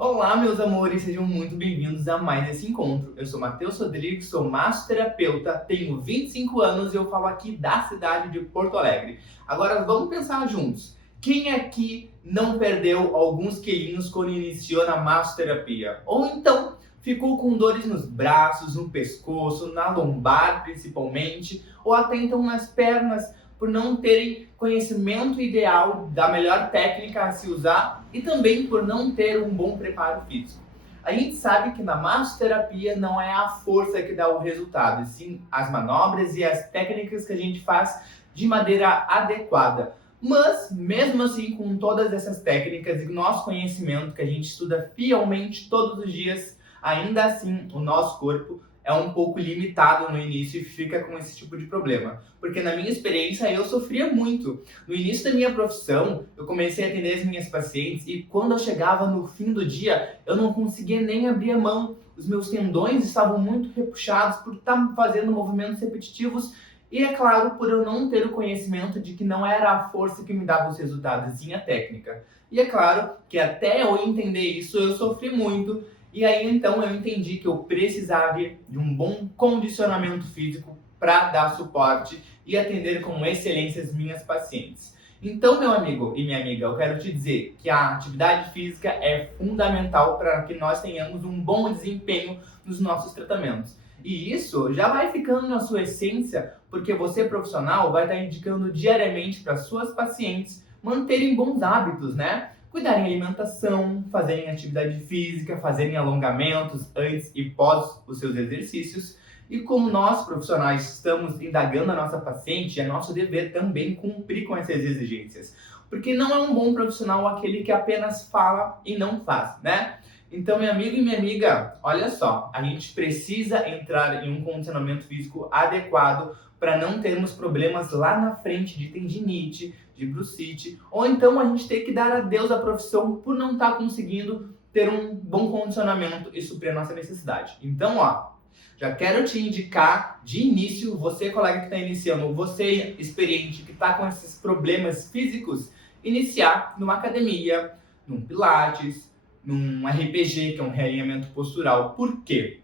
Olá, meus amores, sejam muito bem-vindos a mais esse encontro. Eu sou Matheus Rodrigues, sou massoterapeuta, tenho 25 anos e eu falo aqui da cidade de Porto Alegre. Agora vamos pensar juntos. Quem aqui não perdeu alguns quilinhos quando iniciou na massoterapia? Ou então ficou com dores nos braços, no pescoço, na lombar principalmente, ou até então nas pernas, por não terem conhecimento ideal da melhor técnica a se usar e também por não ter um bom preparo físico. A gente sabe que na massoterapia não é a força que dá o resultado, e sim as manobras e as técnicas que a gente faz de maneira adequada. Mas, mesmo assim, com todas essas técnicas e nosso conhecimento que a gente estuda fielmente todos os dias, ainda assim o nosso corpo é um pouco limitado no início e fica com esse tipo de problema. Porque na minha experiência eu sofria muito. No início da minha profissão, eu comecei a atender as minhas pacientes e quando eu chegava no fim do dia, eu não conseguia nem abrir a mão. Os meus tendões estavam muito repuxados por estar fazendo movimentos repetitivos e, é claro, por eu não ter o conhecimento de que não era a força que me dava os resultados, sim a técnica. E é claro que até eu entender isso, eu sofri muito. E aí então eu entendi que eu precisava de um bom condicionamento físico para dar suporte e atender com excelência as minhas pacientes. Então, meu amigo e minha amiga, eu quero te dizer que a atividade física é fundamental para que nós tenhamos um bom desempenho nos nossos tratamentos. E isso já vai ficando na sua essência, porque você profissional vai estar indicando diariamente para suas pacientes manterem bons hábitos, né? Cuidarem da alimentação, fazerem atividade física, fazerem alongamentos antes e pós os seus exercícios. E como nós, profissionais, estamos indagando a nossa paciente, é nosso dever também cumprir com essas exigências. Porque não é um bom profissional aquele que apenas fala e não faz, né? Então, meu amigo e minha amiga, olha só, a gente precisa entrar em um condicionamento físico adequado para não termos problemas lá na frente de tendinite, de brucite, ou então a gente ter que dar adeus à profissão por não estar conseguindo ter um bom condicionamento e suprir a nossa necessidade. Então, ó, já quero te indicar de início, você colega que está iniciando, você experiente que está com esses problemas físicos, iniciar numa academia, num pilates, num RPG, que é um realinhamento postural. Por quê?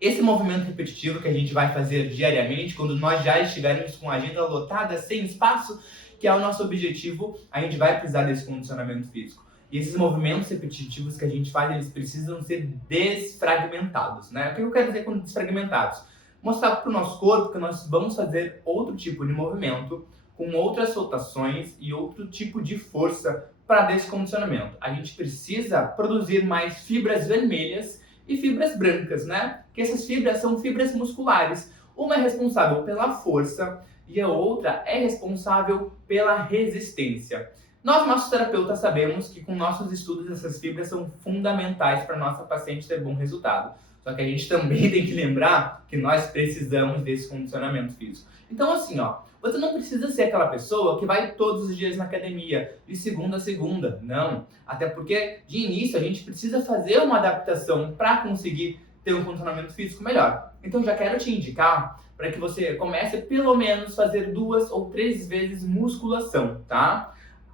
Esse movimento repetitivo que a gente vai fazer diariamente, quando nós já estivermos com a agenda lotada, sem espaço, que é o nosso objetivo, a gente vai precisar desse condicionamento físico. E esses movimentos repetitivos que a gente faz, eles precisam ser desfragmentados, né? O que eu quero dizer com desfragmentados? Mostrar para o nosso corpo que nós vamos fazer outro tipo de movimento, com outras rotações e outro tipo de força para descondicionamento. A gente precisa produzir mais fibras vermelhas e fibras brancas, né? Que essas fibras são fibras musculares. Uma é responsável pela força e a outra é responsável pela resistência. Nós, massoterapeutas, sabemos que com nossos estudos essas fibras são fundamentais para a nossa paciente ter bom resultado. Só que a gente também tem que lembrar que nós precisamos desse condicionamento físico. Então, assim, ó, você não precisa ser aquela pessoa que vai todos os dias na academia, de segunda a segunda. Não. Até porque, de início, a gente precisa fazer uma adaptação para conseguir ter um condicionamento físico melhor. Então, já quero te indicar para que você comece pelo menos fazer 2 ou 3 vezes musculação, tá?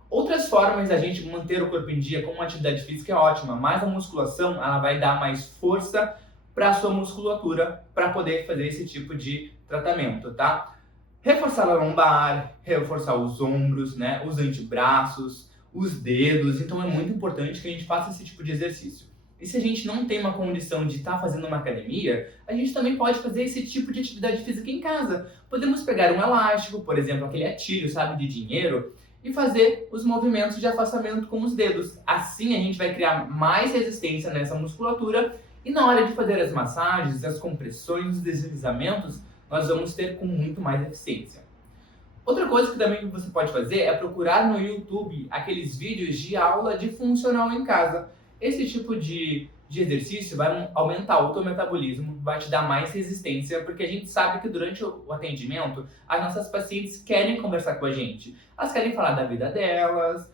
Outras formas da gente manter o corpo em dia com uma atividade física é ótima, mas a musculação ela vai dar mais força para a sua musculatura para poder fazer esse tipo de tratamento, tá? Reforçar a lombar, reforçar os ombros, né? Os antebraços, os dedos. Então é muito importante que a gente faça esse tipo de exercício. E se a gente não tem uma condição de estar fazendo uma academia, a gente também pode fazer esse tipo de atividade física em casa. Podemos pegar um elástico, por exemplo, aquele atilho, sabe, de dinheiro, e fazer os movimentos de afastamento com os dedos. Assim a gente vai criar mais resistência nessa musculatura e na hora de fazer as massagens, as compressões, os deslizamentos, nós vamos ter com muito mais eficiência. Outra coisa que também você pode fazer é procurar no YouTube aqueles vídeos de aula de funcional em casa. Esse tipo de exercício vai aumentar o teu metabolismo, vai te dar mais resistência, porque a gente sabe que durante o atendimento, as nossas pacientes querem conversar com a gente. Elas querem falar da vida delas,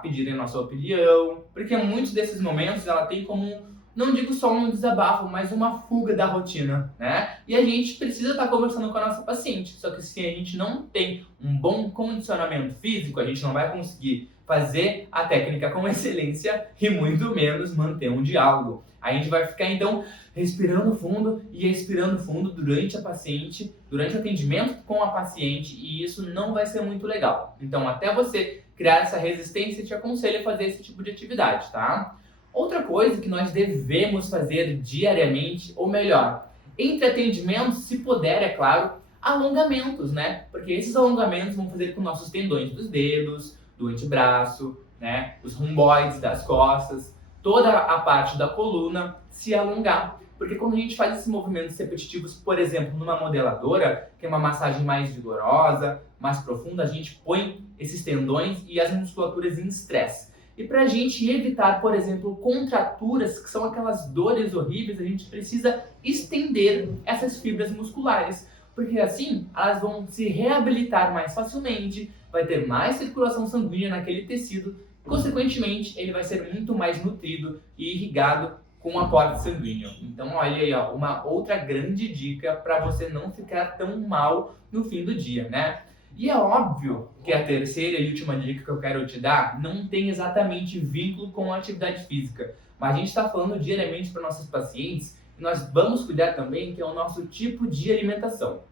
pedirem a nossa opinião, porque muitos desses momentos ela tem como, não digo só um desabafo, mas uma fuga da rotina, né? E a gente precisa estar conversando com a nossa paciente, só que se a gente não tem um bom condicionamento físico, a gente não vai conseguir fazer a técnica com excelência e muito menos manter um diálogo. A gente vai ficar então respirando fundo e expirando fundo durante o atendimento com a paciente, e isso não vai ser muito legal. Então, até você criar essa resistência, eu te aconselho a fazer esse tipo de atividade, tá? Outra coisa que nós devemos fazer diariamente, ou melhor, entre atendimentos, se puder, é claro, alongamentos, né? Porque esses alongamentos vão fazer com nossos tendões dos dedos, do antebraço, né? Os romboides das costas, toda a parte da coluna se alongar. Porque quando a gente faz esses movimentos repetitivos, por exemplo, numa modeladora, que é uma massagem mais vigorosa, mais profunda, a gente põe esses tendões e as musculaturas em estresse. E para a gente evitar, por exemplo, contraturas, que são aquelas dores horríveis, a gente precisa estender essas fibras musculares. Porque assim, elas vão se reabilitar mais facilmente, vai ter mais circulação sanguínea naquele tecido, consequentemente, ele vai ser muito mais nutrido e irrigado com o aporte sanguíneo. Então, olha aí, ó, uma outra grande dica para você não ficar tão mal no fim do dia, né? E é óbvio que a terceira e última dica que eu quero te dar não tem exatamente vínculo com a atividade física, mas a gente está falando diariamente para nossos pacientes e nós vamos cuidar também que é o nosso tipo de alimentação.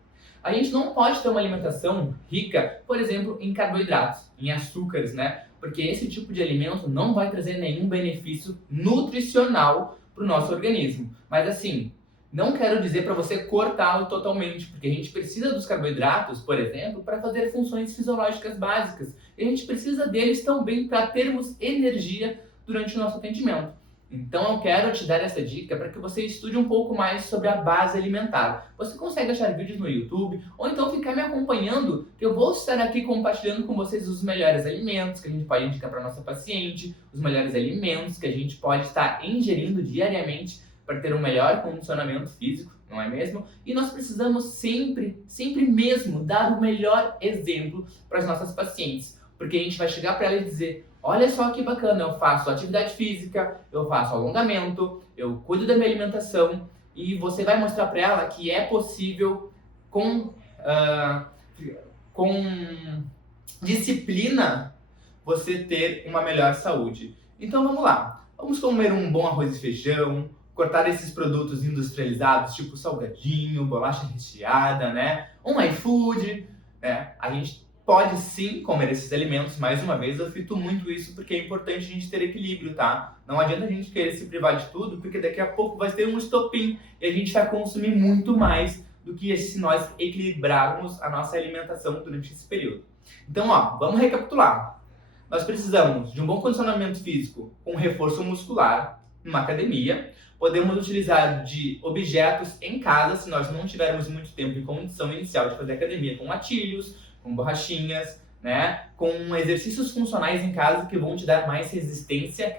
A gente não pode ter uma alimentação rica, por exemplo, em carboidratos, em açúcares, né? Porque esse tipo de alimento não vai trazer nenhum benefício nutricional para o nosso organismo. Mas assim, não quero dizer para você cortá-lo totalmente, porque a gente precisa dos carboidratos, por exemplo, para fazer funções fisiológicas básicas. E a gente precisa deles também para termos energia durante o nosso atendimento. Então eu quero te dar essa dica para que você estude um pouco mais sobre a base alimentar. Você consegue achar vídeos no YouTube ou então ficar me acompanhando, que eu vou estar aqui compartilhando com vocês os melhores alimentos que a gente pode indicar para nossa paciente, os melhores alimentos que a gente pode estar ingerindo diariamente para ter um melhor condicionamento físico, não é mesmo? E nós precisamos sempre mesmo dar o melhor exemplo para as nossas pacientes, porque a gente vai chegar para elas e dizer: olha só que bacana, eu faço atividade física, eu faço alongamento, eu cuido da minha alimentação, e você vai mostrar para ela que é possível com disciplina você ter uma melhor saúde. Então vamos lá, vamos comer um bom arroz e feijão, cortar esses produtos industrializados, tipo salgadinho, bolacha recheada, né? Um iFood, né? A gente pode sim comer esses alimentos, mais uma vez eu frito muito isso porque é importante a gente ter equilíbrio, tá? Não adianta a gente querer se privar de tudo, porque daqui a pouco vai ter um estopim e a gente vai consumir muito mais do que se nós equilibrarmos a nossa alimentação durante esse período. Então, ó, vamos recapitular. Nós precisamos de um bom condicionamento físico com reforço muscular numa academia. Podemos utilizar de objetos em casa, se nós não tivermos muito tempo e condição inicial de fazer academia, com latilhos, com borrachinhas, né? Com exercícios funcionais em casa que vão te dar mais resistência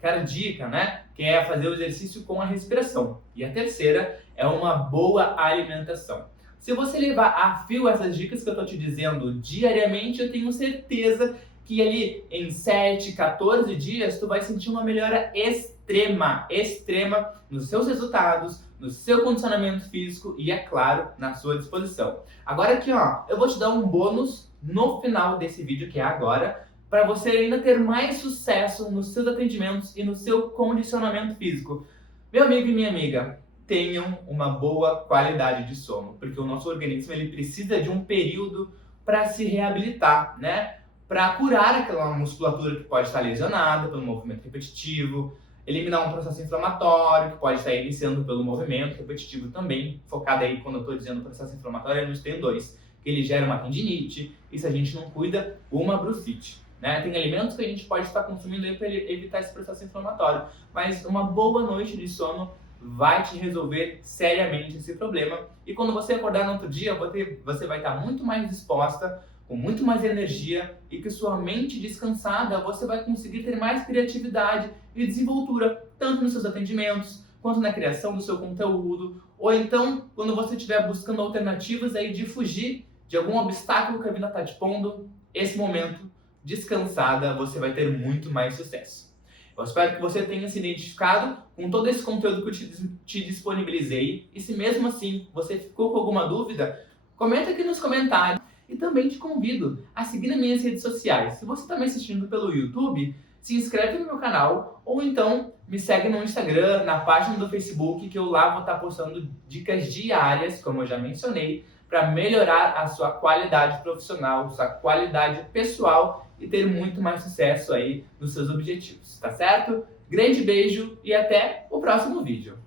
cardíaca, né? Que é fazer o exercício com a respiração. E a terceira é uma boa alimentação. Se você levar a fio essas dicas que eu estou te dizendo diariamente, eu tenho certeza que ali em 7, 14 dias tu vai sentir uma melhora extrema nos seus resultados, no seu condicionamento físico e, é claro, na sua disposição. Agora aqui, ó, eu vou te dar um bônus no final desse vídeo, que é agora, para você ainda ter mais sucesso nos seus atendimentos e no seu condicionamento físico. Meu amigo e minha amiga, tenham uma boa qualidade de sono, porque o nosso organismo ele precisa de um período para se reabilitar, né? Para curar aquela musculatura que pode estar lesionada pelo movimento repetitivo, eliminar um processo inflamatório que pode estar iniciando pelo movimento repetitivo também, focado aí, quando eu estou dizendo processo inflamatório, é nos tendões, que ele gera uma tendinite, e se a gente não cuida, uma brucite. Né? Tem alimentos que a gente pode estar consumindo aí para evitar esse processo inflamatório, mas uma boa noite de sono vai te resolver seriamente esse problema, e quando você acordar no outro dia, você vai estar muito mais disposta, com muito mais energia, e que sua mente descansada, você vai conseguir ter mais criatividade e desenvoltura, tanto nos seus atendimentos, quanto na criação do seu conteúdo, ou então, quando você estiver buscando alternativas aí de fugir de algum obstáculo que a vida está te pondo, esse momento, descansada, você vai ter muito mais sucesso. Eu espero que você tenha se identificado com todo esse conteúdo que eu te disponibilizei, e se mesmo assim você ficou com alguma dúvida, comenta aqui nos comentários. E também te convido a seguir nas minhas redes sociais. Se você está me assistindo pelo YouTube, se inscreve no meu canal ou então me segue no Instagram, na página do Facebook, que eu lá vou estar postando dicas diárias, como eu já mencionei, para melhorar a sua qualidade profissional, sua qualidade pessoal e ter muito mais sucesso aí nos seus objetivos, tá certo? Grande beijo e até o próximo vídeo.